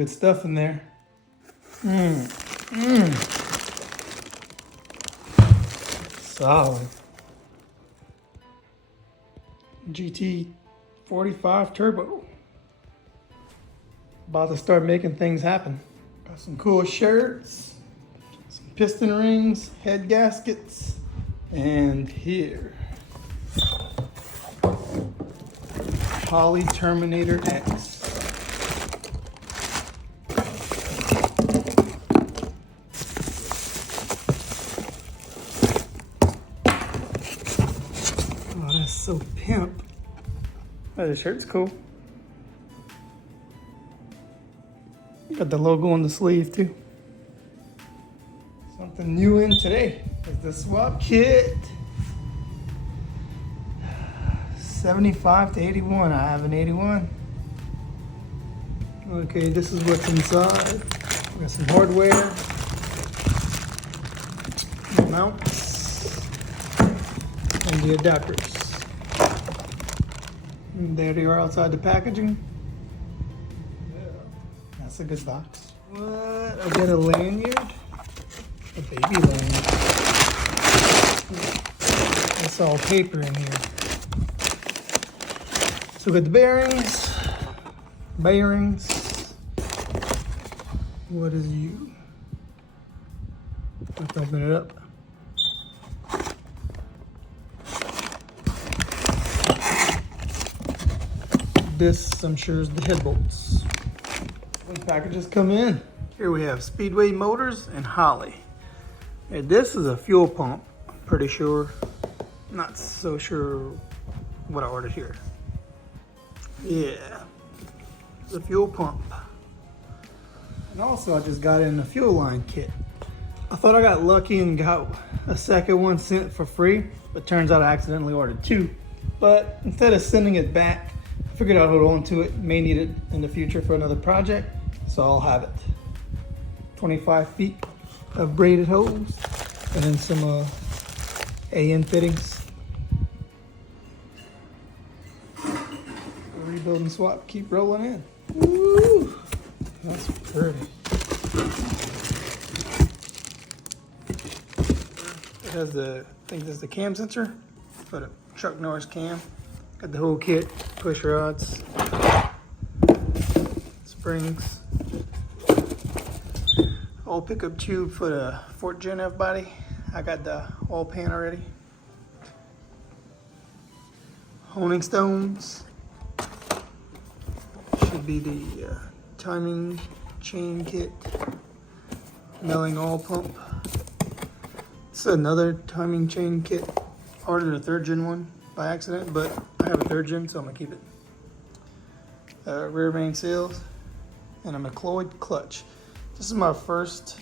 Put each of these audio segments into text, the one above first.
good stuff in there. Solid. GT45 turbo. About to start making things happen. Got some cool shirts, some piston rings, head gaskets, and here, Holley Terminator X. Oh, that's so pimp. Oh, the shirt's cool. Got the logo on the sleeve too. Something new in today is the swap kit. 75 to 81. I have an 81. Okay, this is what's inside. We got some hardware, mounts, and the adapters. And there they are outside the packaging. That's a good box. What? I got a lanyard? A baby lanyard. It's all paper in here. So we got the bearings. What is you? Let's open it up. This, I'm sure, is the head bolts. When packages come in, here we have Speedway Motors and Holley. And this is a fuel pump, I'm pretty sure. Not so sure what I ordered here. Yeah, it's a fuel pump. And also I just got in a fuel line kit. I thought I got lucky and got a second one sent for free, but turns out I accidentally ordered two. But instead of sending it back, I figured I'd hold on to it. May need it in the future for another project, so I'll have it. 25 feet of braided hose, and then some AEM fittings. Rebuild and swap, keep rolling in. Woo! That's pretty. It has the, I think this is the cam sensor for the Truck Norris Cam. Got the whole kit, push rods, springs, oil pickup tube for the Fort Gen F body. I got the oil pan already. Honing stones. Should be the timing chain kit. Milling oil pump. This is another timing chain kit. Ordered a 3rd gen one by accident, but I have a 3rd gen, so I'm gonna keep it. Rear main seals and a McLeod clutch. This is my first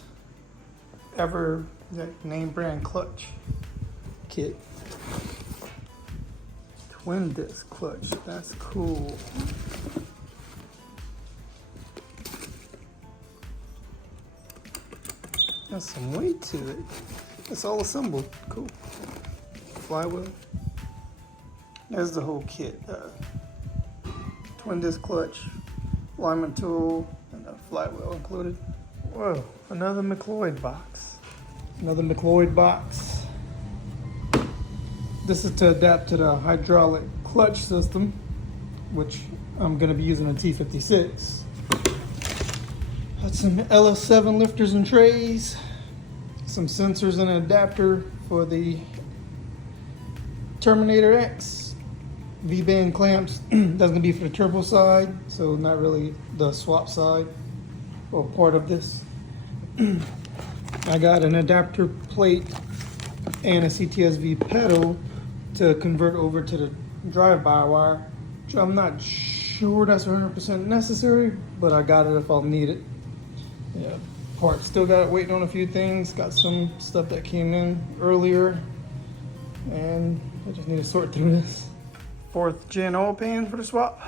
ever name brand clutch kit. Twin disc clutch, that's cool. Got some weight to it. It's all assembled, cool. Flywheel. There's the whole kit. Twin disc clutch, alignment tool, and a flywheel included. Whoa, another McLeod box. Another McLeod box. This is to adapt to the hydraulic clutch system, which I'm gonna be using a T56. Got some LS7 lifters and trays, some sensors and an adapter for the Terminator X. V-band clamps, that's gonna be for the turbo side, so not really the swap side or part of this. I got an adapter plate and a CTSV pedal to convert over to the drive-by-wire, which I'm not sure that's 100% necessary, but I got it if I'll need it. Yeah, parts, still got it waiting on a few things. Got some stuff that came in earlier, and I just need to sort through this. 4th gen oil pan for the swap.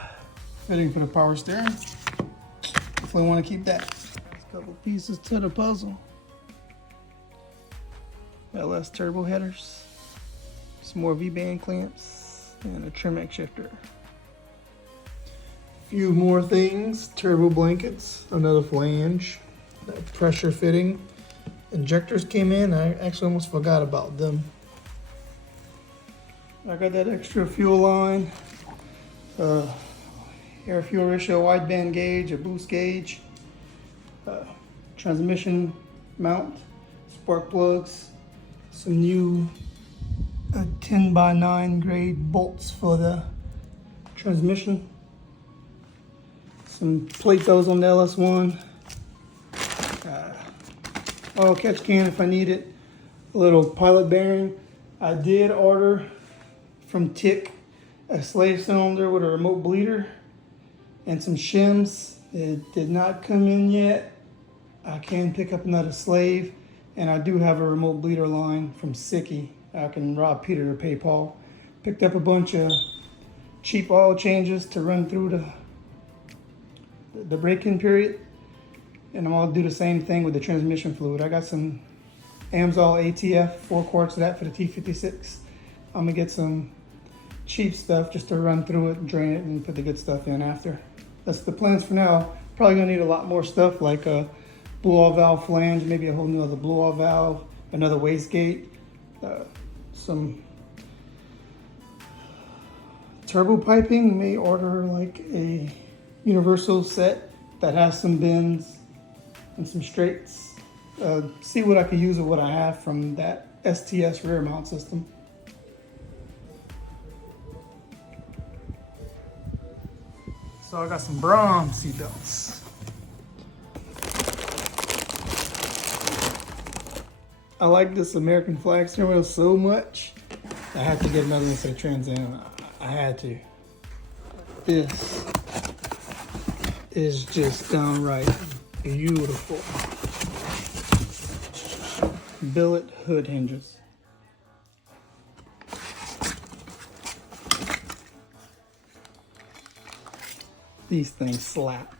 Fitting for the power steering. Definitely want to keep that. A couple pieces to the puzzle. LS turbo headers. Some more V-band clamps and a Tremec shifter. few more things. Turbo blankets, another flange, pressure fitting. Injectors came in. I actually almost forgot about them. I got that extra fuel line, air fuel ratio wideband gauge, a boost gauge, transmission mount, spark plugs, some new 10x9 grade bolts for the transmission, some plate those on the LS1, oil catch can if I need it, a little pilot bearing. I did order from Tick a slave cylinder with a remote bleeder and some shims. It did not come in yet. I can pick up another slave, and I do have a remote bleeder line from Sicky. I can rob Peter to pay Paul. Picked up a bunch of cheap oil changes to run through the break-in period, and I'm gonna do the same thing with the transmission fluid. I got some Amsoil ATF, 4 quarts of that for the T56. I'm gonna get some cheap stuff just to run through it, drain it, and put the good stuff in after. That's the plans for now. Probably gonna need a lot more stuff like a blow-off valve flange, maybe a whole new other blow-off valve, another wastegate, some turbo piping. May order like a universal set that has some bends and some straights. See what I can use with what I have from that STS rear mount system. So I got some Brom seat belts. I like this American flag steering wheel so much, I had to get another one for the Trans Am. I had to. This is just downright beautiful. Billet hood hinges. These things slap.